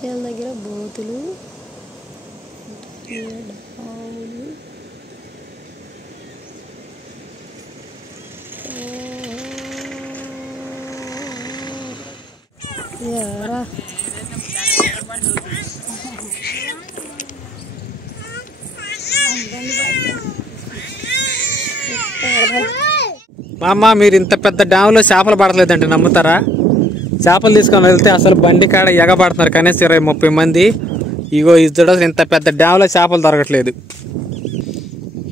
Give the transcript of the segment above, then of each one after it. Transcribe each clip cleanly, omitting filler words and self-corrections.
వీళ్ళ దగ్గర బోతులు, ఆవులు, మా అమ్మ మీరు ఇంత పెద్ద డ్యామ్లో చేపలు పడలేదంటే నమ్ముతారా? చేపలు తీసుకొని వెళ్తే అసలు బండి కాడ ఎగబడుతున్నారు కనీసం 20-30 మంది. ఇగో ఇద్దరు ఇంత పెద్ద డ్యామ్లో చేపలు దొరకట్లేదు.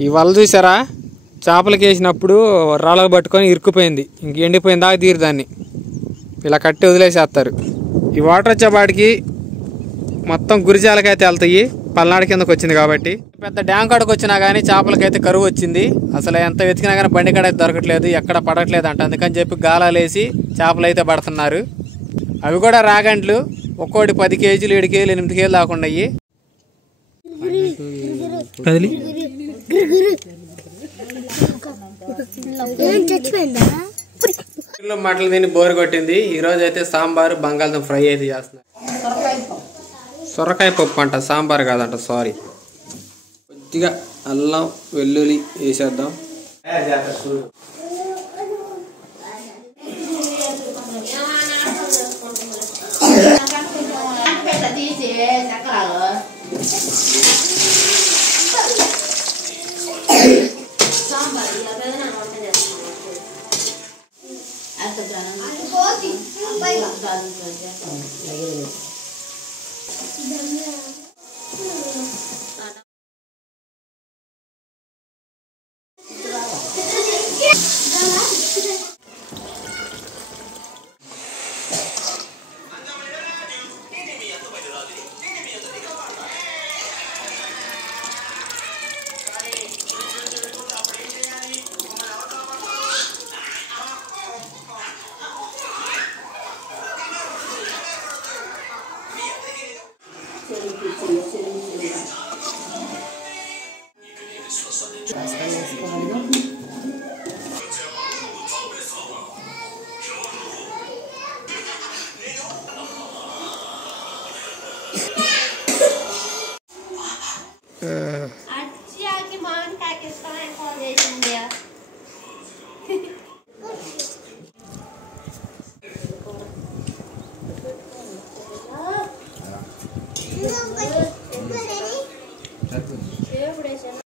ఈ వల చూసారా, చేపలకి వేసినప్పుడు రాళ్ళకు పట్టుకొని ఇరుక్కుపోయింది. ఇంక ఎండిపోయిన దాకా తీరు దాన్ని ఇలా కట్టి వదిలేసేస్తారు. ఈ వాటర్ వచ్చేపాటికి మొత్తం గురిజాలకైతే వెళ్తాయి, పల్నాడు కిందకు వచ్చింది కాబట్టి. పెద్ద డ్యామ్ కాడకు వచ్చినా కానీ చేపలకైతే కరువు వచ్చింది. అసలు ఎంత వెతికినా కానీ బండి కాడ అయితే దొరకట్లేదు, ఎక్కడ పడట్లేదు అంట. అందుకని చెప్పి గాలాలు వేసి చేపలు అయితే పడుతున్నారు. అవి కూడా రాగంట్లు, ఒక్కోటి 10 కేజీలు, 7 కేజీలు, 8 కేజీలు దాకుండా అయ్యి. మటలు తిని బోరు కొట్టింది. ఈరోజు అయితే సాంబారు, బంగాళదుంప ఫ్రై అయితే చేస్తున్నారు. సొరకాయ పప్పు అంట, సాంబార్ కాదంట, సారీ. కొద్దిగా అల్లం వెల్లుల్లి వేసేద్దాం.